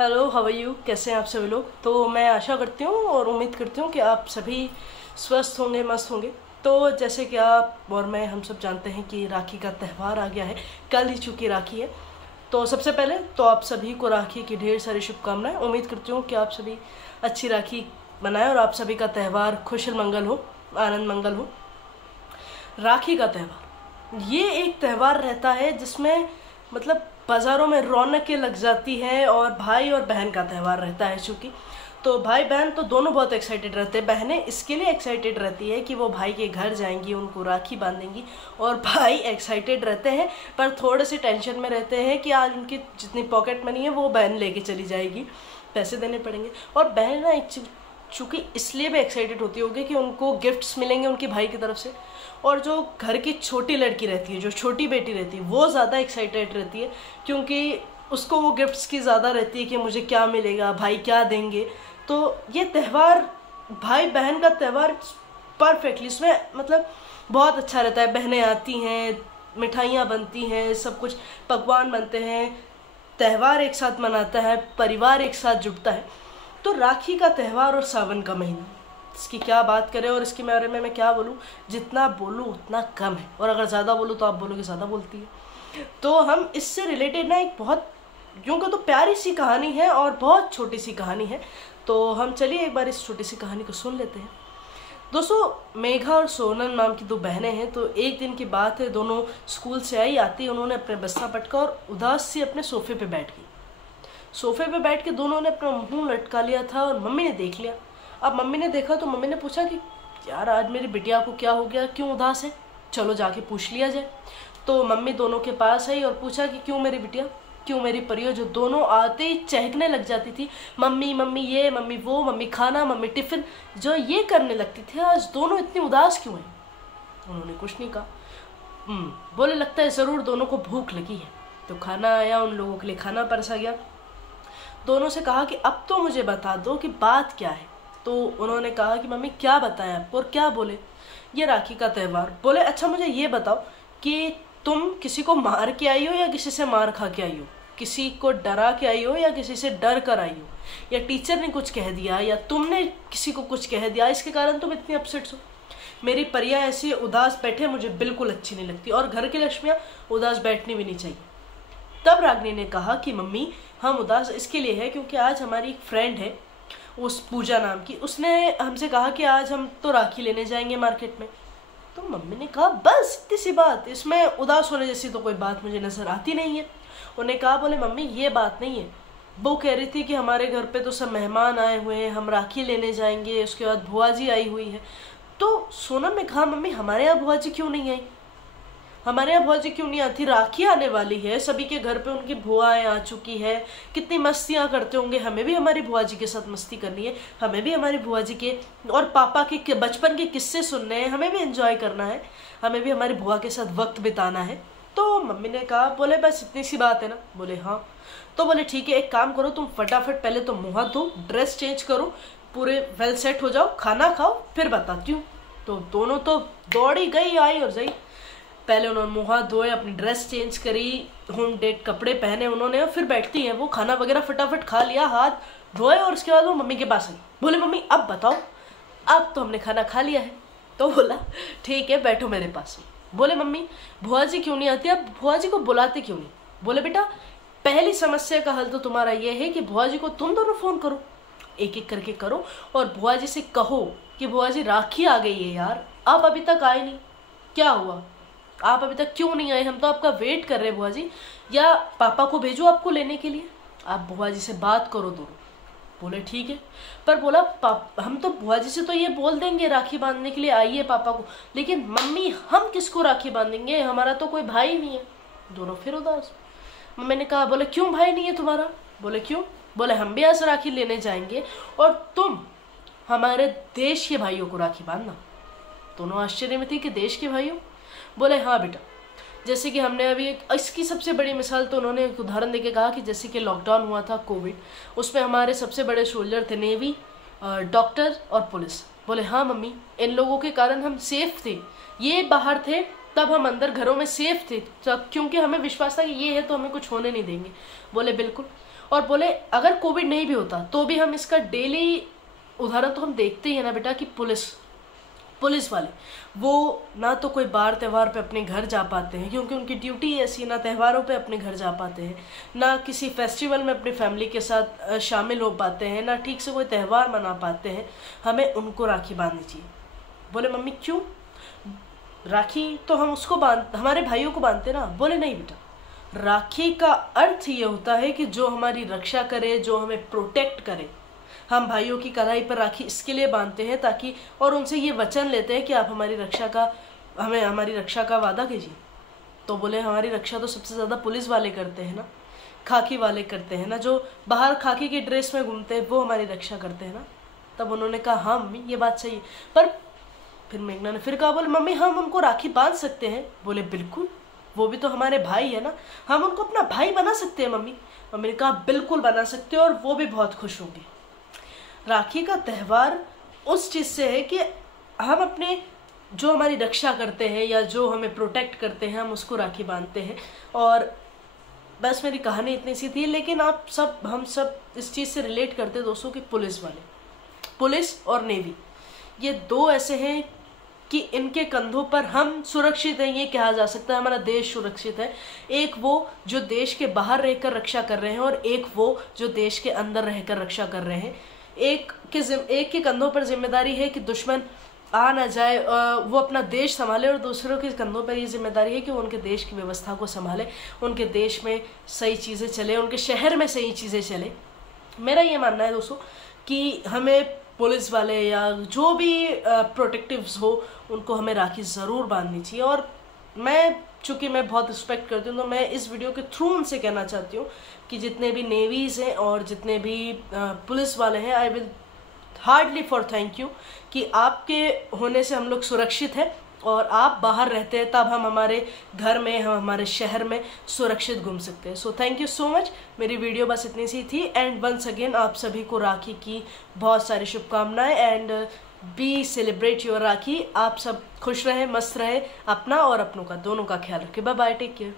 Hello, how are you? कैसे हैं आप सभी लोग? तो मैं आशा करती हूँ और उम्मीद करती हूँ कि आप सभी स्वस्थ होंगे, मस्त होंगे। तो जैसे कि आप और मैं हम सब जानते हैं कि राखी का त्यौहार आ गया है। कल ही चूँकि राखी है, तो सबसे पहले तो आप सभी को राखी की ढेर सारी शुभकामनाएं। उम्मीद करती हूँ कि आप सभी अच्छी राखी मनाएं और आप सभी का त्यौहार खुशल मंगल हो, आनंद मंगल हो। राखी का त्यौहार ये एक त्यौहार रहता है जिसमें मतलब बाज़ारों में रौनकें लग जाती हैं और भाई और बहन का त्यौहार रहता है। चूँकि तो भाई बहन तो दोनों बहुत एक्साइटेड रहते हैं। बहनें इसके लिए एक्साइटेड रहती है कि वो भाई के घर जाएंगी, उनको राखी बांधेंगी, और भाई एक्साइटेड रहते हैं पर थोड़े से टेंशन में रहते हैं कि आज उनकी जितनी पॉकेट मनी है वो बहन लेके चली जाएगी, पैसे देने पड़ेंगे। और बहन ना चूँकि इसलिए भी एक्साइटेड होती होगी कि उनको गिफ्ट्स मिलेंगे उनके भाई की तरफ से। और जो घर की छोटी लड़की रहती है, जो छोटी बेटी रहती है, वो ज़्यादा एक्साइटेड रहती है क्योंकि उसको वो गिफ्ट्स की ज़्यादा रहती है कि मुझे क्या मिलेगा, भाई क्या देंगे। तो ये त्यौहार, भाई बहन का त्यौहार परफेक्टली इसमें मतलब बहुत अच्छा रहता है। बहनें आती हैं, मिठाइयाँ बनती हैं, सब कुछ पकवान बनते हैं, त्यौहार एक साथ मनाता है, परिवार एक साथ जुटता है। तो राखी का त्यौहार और सावन का महीना, इसकी क्या बात करें और इसके बारे में मैं क्या बोलूँ। जितना बोलूँ उतना कम है, और अगर ज़्यादा बोलूँ तो आप बोलोगे ज़्यादा बोलती है। तो हम इससे रिलेटेड ना एक बहुत यूँ का तो प्यारी सी कहानी है और बहुत छोटी सी कहानी है। तो हम चलिए एक बार इस छोटी सी कहानी को सुन लेते हैं। दोस्तों, मेघा और सोनल नाम की दो बहनें हैं। तो एक दिन की बात है, दोनों स्कूल से आती उन्होंने अपने बस्ता पटका और उदास सी अपने सोफे पे बैठ गई। सोफे पे बैठ के दोनों ने अपना मुंह लटका लिया था और मम्मी ने देख लिया। अब मम्मी ने देखा तो मम्मी ने पूछा कि यार आज मेरी बिटिया को क्या हो गया, क्यों उदास है, चलो जाके पूछ लिया जाए। तो मम्मी दोनों के पास आई और पूछा कि क्यों मेरी बिटिया, क्यों मेरी परियो, जो दोनों आते ही चहकने लग जाती थी, मम्मी मम्मी ये, मम्मी वो, मम्मी खाना, मम्मी टिफिन, जो ये करने लगती थी, आज दोनों इतनी उदास क्यों हैं? उन्होंने कुछ नहीं कहा। बोले लगता है ज़रूर दोनों को भूख लगी है। तो खाना आया, उन लोगों के लिए खाना परसा गया। दोनों से कहा कि अब तो मुझे बता दो कि बात क्या है। तो उन्होंने कहा कि मम्मी क्या बताएं आपको, और क्या बोले, ये राखी का त्यौहार। बोले अच्छा मुझे ये बताओ कि तुम किसी को मार के आई हो या किसी से मार खा के आई हो, किसी को डरा के आई हो या किसी से डर कर आई हो, या टीचर ने कुछ कह दिया या तुमने किसी को कुछ कह दिया, इसके कारण तुम इतनी अपसेट हो। मेरी परियां ऐसी उदास बैठे मुझे बिल्कुल अच्छी नहीं लगती, और घर की लक्ष्मियाँ उदास बैठनी भी नहीं चाहिए। तब रागिनी ने कहा कि मम्मी हम उदास इसके लिए है क्योंकि आज हमारी एक फ्रेंड है, उस पूजा नाम की, उसने हमसे कहा कि आज हम तो राखी लेने जाएंगे मार्केट में। तो मम्मी ने कहा बस इतनी सी बात, इसमें उदास होने जैसी तो कोई बात मुझे नज़र आती नहीं है। उन्हें कहा बोले मम्मी ये बात नहीं है, वो कह रही थी कि हमारे घर पे तो सब मेहमान आए हुए हैं, हम राखी लेने जाएंगे, उसके बाद बुआ जी आई हुई है। तो सोनम ने कहा मम्मी हमारे यहाँ बुआ जी क्यों नहीं आई, हमारे यहाँ बुआ जी क्यों नहीं आती, राखी आने वाली है, सभी के घर पे उनकी बुआएं आ चुकी है, कितनी मस्तियाँ करते होंगे, हमें भी हमारी बुआ जी के साथ मस्ती करनी है, हमें भी हमारी बुआ जी के और पापा के बचपन के किस्से सुनने हैं, हमें भी एंजॉय करना है, हमें भी हमारी बुआ के साथ वक्त बिताना है। तो मम्मी ने कहा बोले बस इतनी सी बात है ना। बोले हाँ। तो बोले ठीक है, एक काम करो तुम फटाफट पहले तो मुँह हाथ धो, ड्रेस चेंज करो, पूरे वेल सेट हो जाओ, खाना खाओ, फिर बताती हूँ। तो दोनों तो दौड़ी गई, आई और गई। पहले उन्होंने मुँह हाथ धोए, अपनी ड्रेस चेंज करी, होम डेट कपड़े पहने उन्होंने, और फिर बैठती हैं वो, खाना वगैरह फटाफट खा लिया, हाथ धोए, और उसके बाद वो मम्मी के पास आई। बोले मम्मी अब बताओ, अब तो हमने खाना खा लिया है। तो बोला ठीक है बैठो मेरे पास। बोले मम्मी बुआ जी क्यों नहीं आती, अब बुआ जी को बुलाते क्यों नहीं? बोले बेटा पहली समस्या का हल तो तुम्हारा ये है कि बुआ जी को तुम दोनों फ़ोन करो, एक एक करके करो, और बुआ जी से कहो कि बुआ जी राखी आ गई है यार, आप अभी तक आए नहीं, क्या हुआ, आप अभी तक क्यों नहीं आए, हम तो आपका वेट कर रहे हैं बुआ जी, या पापा को भेजो आपको लेने के लिए, आप बुआ जी से बात करो दोनों। बोले ठीक है, पर बोला हम तो बुआ जी से तो ये बोल देंगे राखी बांधने के लिए आइए पापा को, लेकिन मम्मी हम किसको राखी बांधेंगे, हमारा तो कोई भाई नहीं है। दोनों फिर उदास। मम्मी ने कहा बोले क्यों भाई नहीं है तुम्हारा? बोले क्यों? बोले हम भी आज राखी लेने जाएंगे और तुम हमारे देश के भाइयों को राखी बांधना। दोनों आश्चर्य में थे कि देश के भाइयों? बोले हाँ बेटा, जैसे कि हमने अभी इसकी सबसे बड़ी मिसाल तो उन्होंने एक उदाहरण देके कहा कि जैसे कि लॉकडाउन हुआ था कोविड, उसमें हमारे सबसे बड़े सोल्जर थे नेवी, डॉक्टर और पुलिस। बोले हाँ मम्मी, इन लोगों के कारण हम सेफ थे, ये बाहर थे तब हम अंदर घरों में सेफ थे, क्योंकि हमें विश्वास था कि ये है तो हमें कुछ होने नहीं देंगे। बोले बिल्कुल, और बोले अगर कोविड नहीं भी होता तो भी हम इसका डेली उदाहरण तो हम देखते ही है ना बेटा कि पुलिस वाले वो ना तो कोई बार त्यौहार पे अपने घर जा पाते हैं क्योंकि उनकी ड्यूटी ऐसी, ना त्योहारों पे अपने घर जा पाते हैं, ना किसी फेस्टिवल में अपनी फैमिली के साथ शामिल हो पाते हैं, ना ठीक से कोई त्यौहार मना पाते हैं। हमें उनको राखी बांधनी चाहिए। बोले मम्मी क्यों? राखी तो हम उसको हमारे भाइयों को बांधते ना। बोले नहीं बेटा, राखी का अर्थ ये होता है कि जो हमारी रक्षा करे, जो हमें प्रोटेक्ट करे। हम भाइयों की कलाई पर राखी इसके लिए बांधते हैं ताकि, और उनसे ये वचन लेते हैं कि आप हमारी रक्षा का वादा कीजिए। तो बोले हमारी रक्षा तो सबसे ज़्यादा पुलिस वाले करते हैं ना, खाकी वाले करते हैं ना, जो बाहर खाकी की ड्रेस में घूमते हैं वो हमारी रक्षा करते हैं ना। तब उन्होंने कहा हाँ मम्मी ये बात सही है। पर फिर मेघना ने फिर कहा, बोले मम्मी हम उनको राखी बांध सकते हैं? बोले बिल्कुल, वो भी तो हमारे भाई है ना, हम उनको अपना भाई बना सकते हैं मम्मी। मम्मी ने कहा बिल्कुल बना सकते हो और वो भी बहुत खुश होंगे। राखी का त्यौहार उस चीज़ से है कि हम अपने जो हमारी रक्षा करते हैं या जो हमें प्रोटेक्ट करते हैं हम उसको राखी बांधते हैं। और बस मेरी कहानी इतनी सी थी, लेकिन हम सब इस चीज़ से रिलेट करते हैं दोस्तों कि पुलिस और नेवी ये दो ऐसे हैं कि इनके कंधों पर हम सुरक्षित हैं, ये कहा जा सकता है, हमारा देश सुरक्षित है। एक वो जो देश के बाहर रहकर रक्षा कर रहे हैं और एक वो जो देश के अंदर रहकर रक्षा कर रहे हैं। एक के कंधों पर जिम्मेदारी है कि दुश्मन आ ना जाए, वो अपना देश संभाले, और दूसरों के कंधों पर ये जिम्मेदारी है कि वो उनके देश की व्यवस्था को संभाले, उनके देश में सही चीज़ें चले, उनके शहर में सही चीज़ें चले। मेरा ये मानना है दोस्तों कि हमें पुलिस वाले या जो भी प्रोटेक्टिव्स हो उनको हमें राखी ज़रूर बांधनी चाहिए। और चूँकि मैं बहुत रिस्पेक्ट करती हूँ तो मैं इस वीडियो के थ्रू उनसे कहना चाहती हूँ कि जितने भी नेवीज़ हैं और जितने भी पुलिस वाले हैं, I will hardly for thank you कि आपके होने से हम लोग सुरक्षित हैं और आप बाहर रहते हैं तब हम हमारे घर में, हम हमारे शहर में सुरक्षित घूम सकते हैं। So thank you so much. मेरी वीडियो बस इतनी सी थी एंड वंस अगेन आप सभी को राखी की बहुत सारी शुभकामनाएं एंड बी सेलिब्रेट योर राखी। आप सब खुश रहें, मस्त रहें, अपना और अपनों का दोनों का ख्याल रखें। Bye bye, take care.